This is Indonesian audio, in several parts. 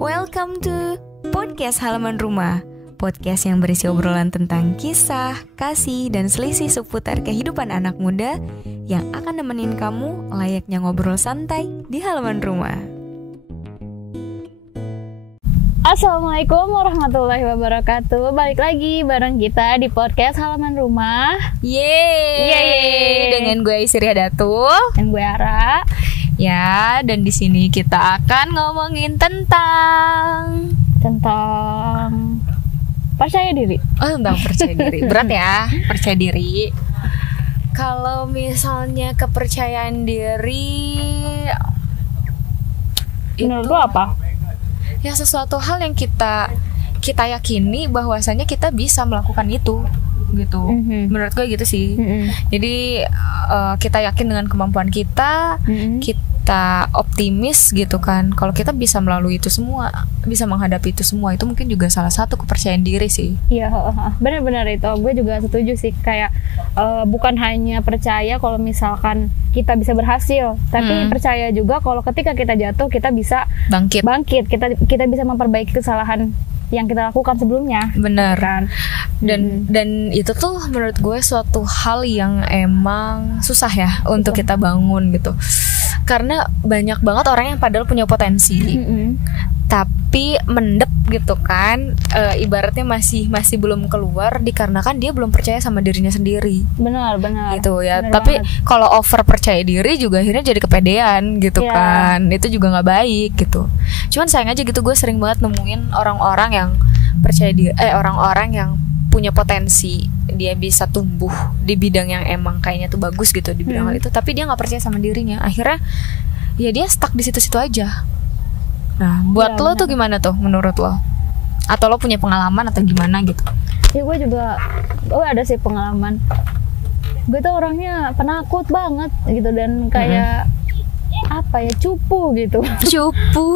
Welcome to Podcast Halaman Rumah. Podcast yang berisi obrolan tentang kisah, kasih, dan selisih seputar kehidupan anak muda yang akan nemenin kamu layaknya ngobrol santai di halaman rumah. Assalamualaikum warahmatullahi wabarakatuh. Balik lagi bareng kita di podcast Halaman Rumah. Yeay. Dengan gue Isri Hadatul Dan gue Ara. Ya, dan di sini kita akan ngomongin tentang percaya diri. Oh, tentang percaya diri. Berat ya, percaya diri. Kalau misalnya kepercayaan diri Menurut lu apa? Ya sesuatu hal yang kita yakini bahwasanya kita bisa melakukan itu gitu. Menurut gue gitu sih. Jadi kita yakin dengan kemampuan kita, kita optimis gitu kan. Kalau kita bisa melalui itu semua, bisa menghadapi itu semua, itu mungkin juga salah satu kepercayaan diri sih. Iya, benar-benar itu. Gue juga setuju sih. Kayak bukan hanya percaya kalau misalkan kita bisa berhasil, tapi percaya juga kalau ketika kita jatuh kita bisa bangkit. Kita bisa memperbaiki kesalahan yang kita lakukan sebelumnya. Bener kan? Dan itu tuh menurut gue suatu hal yang emang susah ya untuk kita bangun gitu. Karena banyak banget orang yang padahal punya potensi, tapi mendep gitu kan, ibaratnya masih belum keluar dikarenakan dia belum percaya sama dirinya sendiri. Benar gitu ya. Benar tapi banget. kalau over percaya diri juga akhirnya jadi kepedean gitu kan. Itu juga nggak baik gitu. Cuman sayang aja gitu, gue sering banget nemuin orang-orang yang percaya diri, orang-orang yang punya potensi, dia bisa tumbuh di bidang yang emang kayaknya tuh bagus gitu di bidang hal itu, tapi dia nggak percaya sama dirinya. Akhirnya ya dia stuck di situ-situ aja. Nah, buat lo tuh gimana tuh menurut lo? Atau lo punya pengalaman atau gimana gitu? Ya gue juga, ada sih pengalaman. Gue tuh orangnya penakut banget gitu, dan kayak apa ya, cupu gitu. Cupu.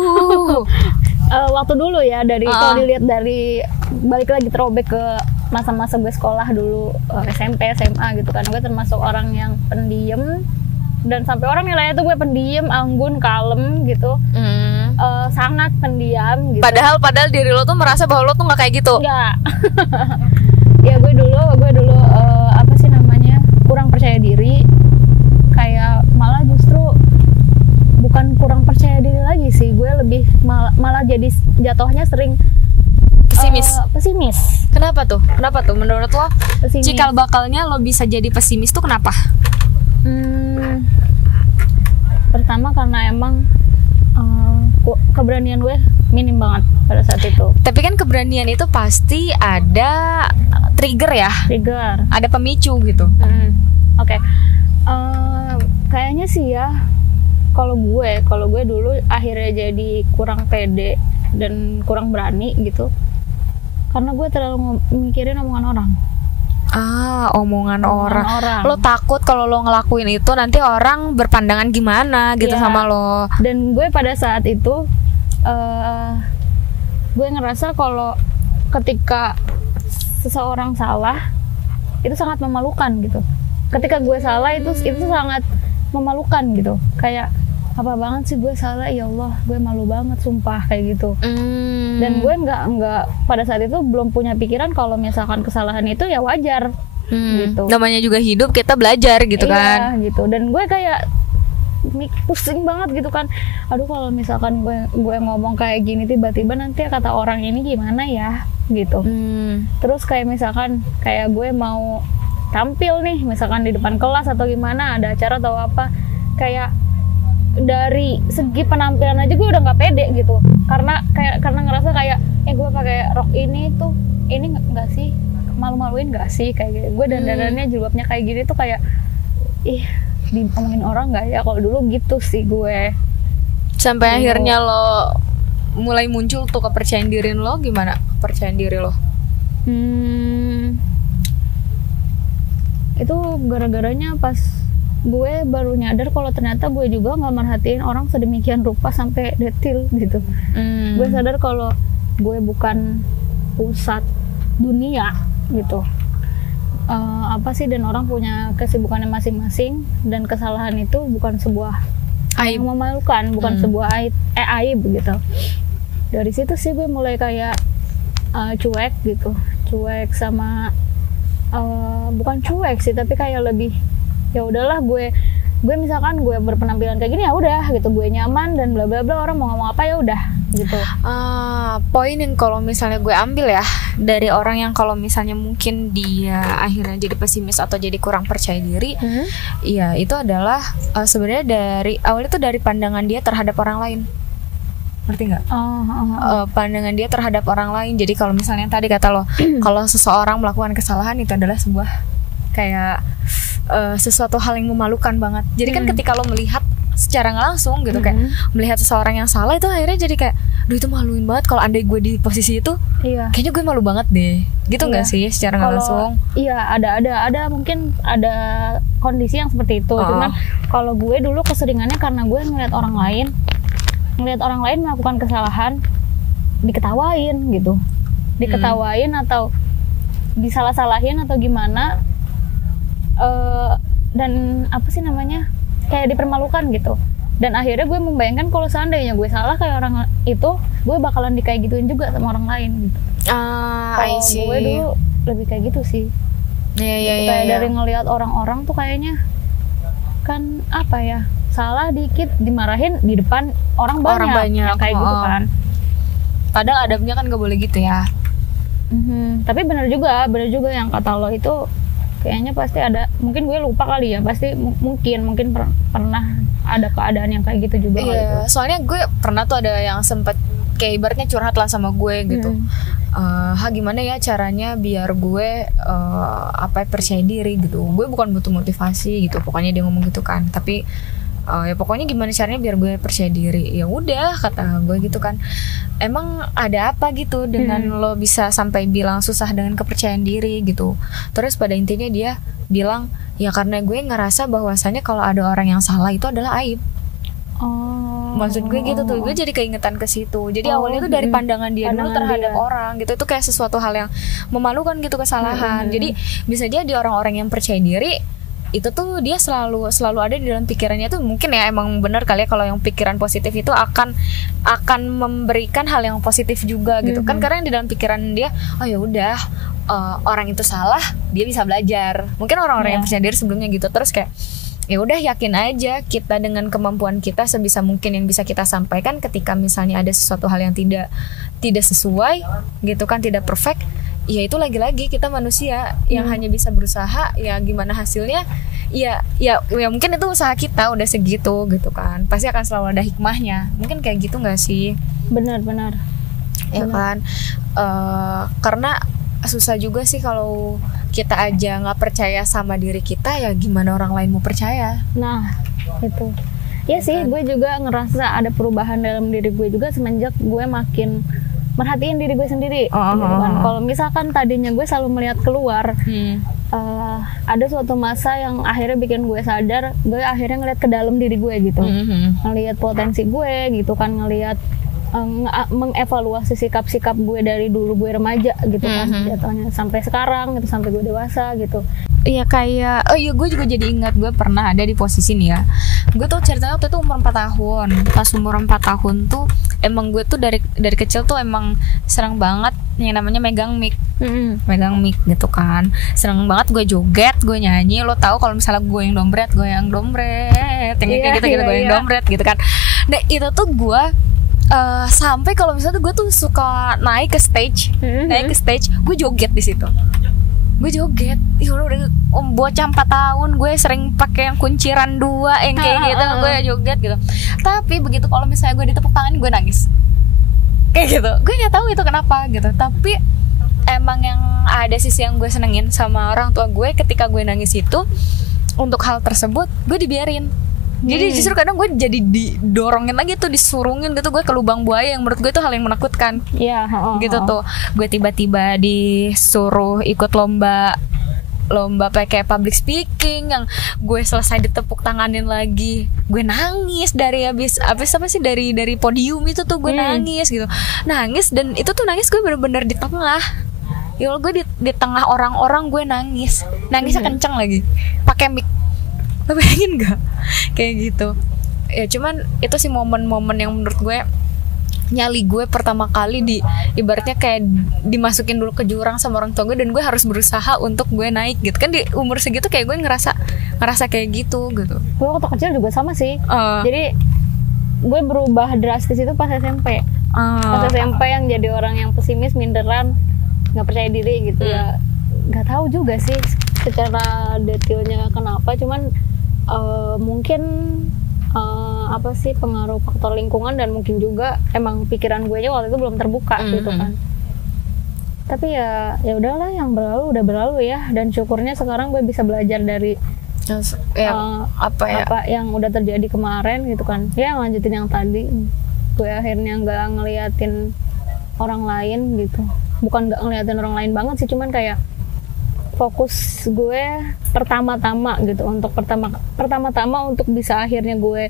Waktu dulu ya, kalau dilihat dari balik lagi terobek ke masa-masa gue sekolah dulu, SMP, SMA gitu kan. Gue termasuk orang yang pendiam, dan sampai orang nilainya tuh gue pendiam, anggun, kalem gitu. Sangat pendiam gitu. Padahal diri lo tuh merasa bahwa lo tuh nggak kayak gitu. Enggak. Ya gue dulu apa sih namanya, kurang percaya diri. Kayak malah justru bukan kurang percaya diri lagi sih, gue lebih malah jadi jatuhnya sering pesimis. Kenapa tuh menurut lo Pesimis. cikal bakalnya lo bisa jadi pesimis tuh kenapa? Pertama karena emang keberanian gue minim banget pada saat itu. Tapi kan keberanian itu pasti ada trigger ya, ada pemicu gitu. Oke. Kayaknya sih ya, kalau gue dulu akhirnya jadi kurang pede dan kurang berani gitu, karena gue terlalu mikirin omongan orang. Omongan orang. Lo takut kalau lo ngelakuin itu nanti orang berpandangan gimana gitu sama lo. Dan gue pada saat itu gue ngerasa kalau ketika seseorang salah itu sangat memalukan gitu. Ketika gue salah itu sangat memalukan gitu. Kayak apa banget sih gue salah, ya Allah, gue malu banget sumpah kayak gitu. Dan gue nggak pada saat itu belum punya pikiran kalau misalkan kesalahan itu ya wajar gitu. Namanya juga hidup, kita belajar gitu kan. Iya gitu. Dan gue kayak pusing banget gitu kan. Aduh, kalau misalkan gue ngomong kayak gini tiba-tiba nanti kata orang ini gimana ya gitu. Terus kayak misalkan kayak gue mau tampil nih misalkan di depan kelas atau gimana, ada acara atau apa, kayak dari segi penampilan aja gue udah nggak pede gitu, karena ngerasa kayak gue pakai rok ini nggak sih, malu-maluin nggak sih kayak gitu. Gue dandanannya jilbabnya kayak gini tuh kayak diomongin orang nggak ya, kalau dulu gitu sih gue. Sampai akhirnya lo mulai muncul tuh kepercayaan diri lo. Gimana kepercayaan diri lo? Itu gara-garanya pas gue baru nyadar kalau ternyata gue juga nggak merhatiin orang sedemikian rupa sampai detil gitu. Gue sadar kalau gue bukan pusat dunia gitu. Dan orang punya kesibukannya masing-masing, dan kesalahan itu bukan sebuah aib, yang memalukan, bukan sebuah aib gitu. dari situ sih gue mulai kayak cuek gitu, cuek sama bukan cuek sih, tapi kayak lebih ya udahlah, gue misalkan gue berpenampilan kayak gini ya udah gitu, gue nyaman dan bla bla bla, orang mau ngomong apa ya udah gitu. Poin yang kalau misalnya gue ambil ya dari orang yang kalau misalnya mungkin dia akhirnya jadi pesimis atau jadi kurang percaya diri, ya itu adalah sebenarnya dari awal itu dari pandangan dia terhadap orang lain. Ngerti nggak? Pandangan dia terhadap orang lain. Jadi kalau misalnya tadi kata lo, kalau seseorang melakukan kesalahan itu adalah sebuah kayak sesuatu hal yang memalukan banget. Jadi kan ketika lo melihat secara nggak langsung gitu, kayak melihat seseorang yang salah, itu akhirnya jadi kayak, duh itu maluin banget. Kalau andai gue di posisi itu, kayaknya gue malu banget deh. Gitu nggak sih secara nggak langsung? Iya, ada mungkin ada kondisi yang seperti itu. Cuman kalau gue dulu keseringannya karena gue ngeliat orang lain melakukan kesalahan, diketawain gitu, diketawain atau disalah-salahin atau gimana, dan apa sih namanya, kayak dipermalukan gitu. Dan akhirnya gue membayangkan kalau seandainya gue salah kayak orang itu, gue bakalan kayak gituin juga sama orang lain gitu. Kalau gue dulu lebih kayak gitu sih. Kayak dari ngelihat orang-orang tuh kayaknya kan apa ya, salah dikit dimarahin di depan orang banyak. Yang kayak gitu kan. Padahal adabnya kan gak boleh gitu ya. Tapi benar juga yang kata lo itu, kayaknya pasti ada, mungkin gue lupa kali ya, pasti mungkin pernah ada keadaan yang kayak gitu juga. Iya, soalnya gue pernah tuh ada yang sempet kayak ibaratnya curhat lah sama gue gitu. Gimana ya caranya biar gue percaya diri gitu. Gue bukan butuh motivasi gitu, pokoknya dia ngomong gitu kan. Tapi ya pokoknya gimana caranya biar gue percaya diri. Ya udah kata gue gitu kan. Emang ada apa gitu dengan lo bisa sampai bilang susah dengan kepercayaan diri gitu. Terus pada intinya dia bilang, ya karena gue ngerasa bahwasannya kalau ada orang yang salah itu adalah aib. Maksud gue gitu tuh, gue jadi keingetan ke situ. Jadi awalnya tuh dari pandangan dia dulu terhadap orang gitu. Itu kayak sesuatu hal yang memalukan gitu, kesalahan. Jadi bisa jadi orang-orang yang percaya diri itu tuh dia selalu ada di dalam pikirannya tuh, mungkin ya emang benar kali ya kalau yang pikiran positif itu akan memberikan hal yang positif juga gitu kan, karena yang di dalam pikiran dia, oh ya udah orang itu salah, dia bisa belajar. Mungkin orang-orang yang percaya diri sebelumnya gitu, terus kayak ya udah yakin aja kita dengan kemampuan kita sebisa mungkin yang bisa kita sampaikan. Ketika misalnya ada sesuatu hal yang tidak sesuai gitu kan, tidak perfect, ya itu lagi-lagi kita manusia yang hanya bisa berusaha. Ya gimana hasilnya ya mungkin itu usaha kita udah segitu gitu kan, pasti akan selalu ada hikmahnya. Mungkin kayak gitu nggak sih? Benar ya kan. Karena susah juga sih kalau kita aja nggak percaya sama diri kita, ya gimana orang lain mau percaya. Nah itu ya sih, gue juga ngerasa ada perubahan dalam diri gue juga semenjak gue makin merhatiin diri gue sendiri gitu kan. Kalau misalkan tadinya gue selalu melihat keluar, ada suatu masa yang akhirnya bikin gue sadar, gue akhirnya ngeliat ke dalam diri gue gitu, ngelihat potensi gue gitu kan, ngelihat mengevaluasi sikap-sikap gue dari dulu gue remaja gitu kan, jatuhnya sampai sekarang gitu, sampai gue dewasa gitu. Iya kayak, gue juga jadi ingat gue pernah ada di posisi nih ya. Gue tuh ceritanya waktu itu umur 4 tahun. Pas umur 4 tahun tuh emang gue tuh dari kecil tuh emang seneng banget yang namanya megang mic. Megang mic gitu kan. Seneng banget gue joget, gue nyanyi. Lo tahu kalau misalnya gue yang dombret, yang kayak gitu-gitu, gue yang dombret gitu kan. Nah itu tuh gue sampai kalau misalnya gue tuh suka naik ke stage, gue joget di situ. Gue joget, udah bocah 4 tahun, gue sering pakai yang kunciran 2 yang kayak gitu, gue joget gitu. Tapi begitu kalau misalnya gue ditepuk tangan, gue nangis kayak gitu. Gue nggak tahu itu kenapa gitu. Tapi emang yang ada sisi yang gue senengin sama orang tua gue, ketika gue nangis itu untuk hal tersebut gue dibiarin. Jadi justru kadang gue jadi didorongin lagi tuh, disurungin gitu gue ke lubang buaya, yang menurut gue itu hal yang menakutkan. Gitu tuh. Gue tiba-tiba disuruh ikut lomba kayak public speaking, yang gue selesai ditepuk tanganin lagi, gue nangis dari habis apa sih, dari podium itu tuh gue nangis gitu. Nangis, dan itu tuh nangis gue bener-bener di tengah. Ya Allah, gue di tengah orang-orang gue nangisnya kenceng lagi, pakai mic. Lo bayangin gak? Kayak gitu. Ya cuman itu sih momen-momen yang menurut gue nyali gue pertama kali ibaratnya kayak dimasukin dulu ke jurang sama orang tua gue, dan gue harus berusaha untuk gue naik gitu kan. Di umur segitu kayak gue ngerasa kayak gitu. Gue waktu kecil juga sama sih. Jadi gue berubah drastis itu pas SMP. Pas SMP yang jadi orang yang pesimis, minderan, nggak percaya diri gitu. Ya nggak tahu juga sih secara detailnya kenapa, cuman mungkin apa sih pengaruh faktor lingkungan, dan mungkin juga emang pikiran gue aja waktu itu belum terbuka gitu kan. Tapi ya udahlah, yang berlalu udah berlalu ya, dan syukurnya sekarang gue bisa belajar dari apa yang udah terjadi kemarin gitu kan. Ya lanjutin yang tadi, gue akhirnya nggak ngeliatin orang lain gitu, bukan nggak ngeliatin orang lain banget sih, cuman kayak fokus gue pertama-tama gitu, untuk pertama-tama untuk bisa akhirnya gue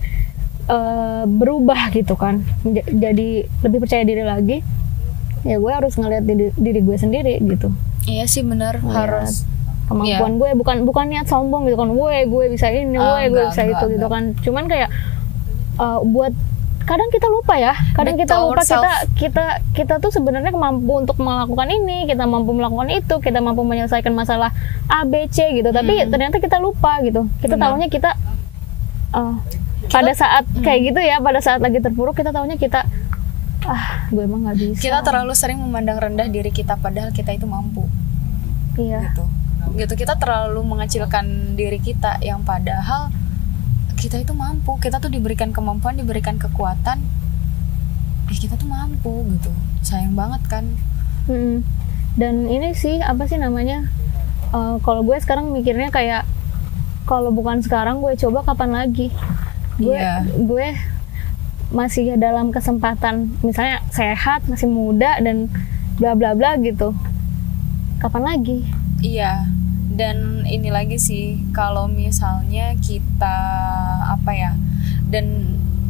berubah gitu kan, jadi lebih percaya diri lagi. Ya gue harus ngeliat diri gue sendiri gitu. Iya sih benar, harus kemampuan gue, bukan niat sombong gitu kan, gue bisa ini, gue bisa itu gitu kan. Cuman kayak buat kadang kita lupa ya, kita tuh sebenarnya mampu untuk melakukan ini, kita mampu melakukan itu, kita mampu menyelesaikan masalah A, B, C gitu. Tapi ternyata kita lupa gitu. Kita tahunya kita pada saat kayak gitu ya, pada saat lagi terpuruk kita tahunya kita gue emang nggak bisa. Kita terlalu sering memandang rendah diri kita, padahal kita itu mampu. Iya. Gitu kita terlalu mengecilkan diri kita, yang padahal kita itu mampu. Kita tuh diberikan kemampuan, diberikan kekuatan, kita tuh mampu gitu. Sayang banget kan. Dan ini sih apa sih namanya, kalau gue sekarang mikirnya kayak, kalau bukan sekarang gue coba kapan lagi. Gue masih dalam kesempatan, misalnya sehat, masih muda, dan bla bla bla gitu, kapan lagi. Iya. Dan ini lagi sih, kalau misalnya kita dan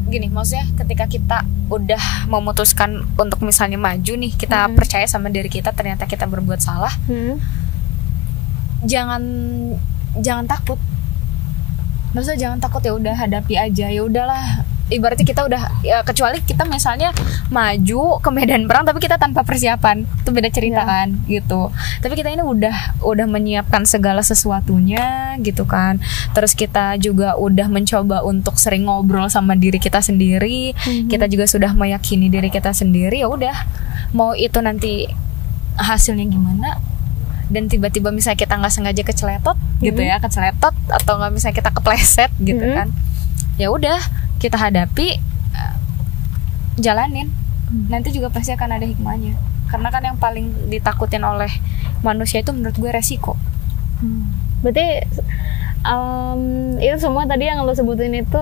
gini, maksudnya ketika kita udah memutuskan untuk misalnya maju nih, kita percaya sama diri kita, ternyata kita berbuat salah, jangan takut. Maksudnya jangan takut, ya udah hadapi aja, ya udahlah. Ibaratnya kita udah kecuali kita misalnya maju ke medan perang tapi kita tanpa persiapan, itu beda cerita kan gitu. Tapi kita ini udah menyiapkan segala sesuatunya gitu kan. Terus kita juga udah mencoba untuk sering ngobrol sama diri kita sendiri. Kita juga sudah meyakini diri kita sendiri. Ya udah, mau itu nanti hasilnya gimana, dan tiba-tiba misalnya kita nggak sengaja keceletot gitu ya, keceletot, atau nggak misalnya kita kepleset gitu kan, ya udah kita hadapi, jalanin. Nanti juga pasti akan ada hikmahnya. Karena kan yang paling ditakutin oleh manusia itu menurut gue resiko. Berarti itu semua tadi yang lo sebutin itu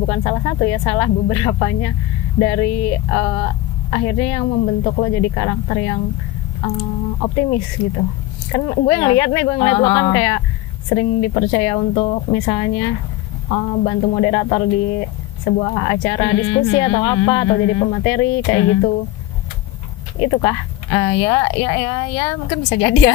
bukan salah satu ya, salah beberapanya dari akhirnya yang membentuk lo jadi karakter yang optimis gitu. Kan gue ngeliat lo kan kayak sering dipercaya untuk misalnya bantu moderator di sebuah acara diskusi atau apa, atau jadi pemateri kayak gitu. Itu kah? Ya mungkin bisa jadi ya.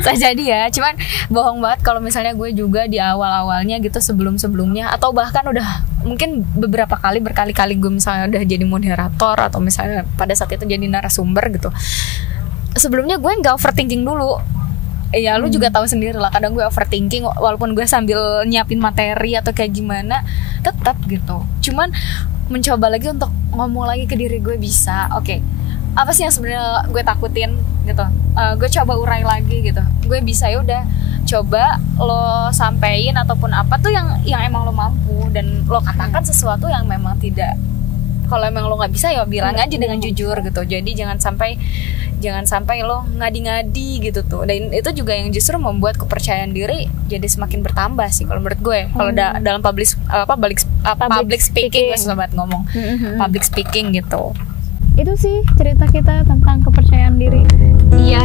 Bisa jadi ya. Cuman bohong banget kalau misalnya gue juga di awal-awalnya gitu, sebelumnya atau bahkan udah mungkin berkali-kali gue misalnya udah jadi moderator, atau misalnya pada saat itu jadi narasumber gitu. Sebelumnya gue nggak overthinking dulu. Ya lu juga tahu sendiri lah, kadang gue overthinking walaupun gue sambil nyiapin materi atau kayak gimana, tetap gitu. Cuman mencoba lagi untuk ngomong lagi ke diri gue, bisa. Oke. Apa sih yang sebenarnya gue takutin gitu. Gue coba urai lagi gitu. Gue bisa, ya udah coba lo sampein ataupun apa tuh yang emang lo mampu, dan lo katakan sesuatu yang memang tidak. Kalau emang lo nggak bisa, ya bilang aja dengan jujur gitu. Jadi jangan sampai lo ngadi-ngadi gitu tuh. Dan itu juga yang justru membuat kepercayaan diri jadi semakin bertambah sih kalau menurut gue. Kalau dalam public speaking, gue susah banget ngomong. Public speaking gitu. Itu sih cerita kita tentang kepercayaan diri. Iya,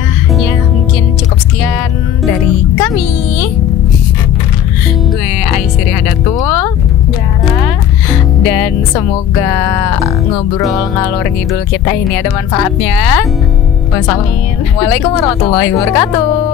mungkin cukup sekian dari kami. Gue Aisyri Hadatul, Zara, dan semoga ngobrol ngalor ngidul kita ini ada manfaatnya. Wassalamualaikum warahmatullahi wabarakatuh.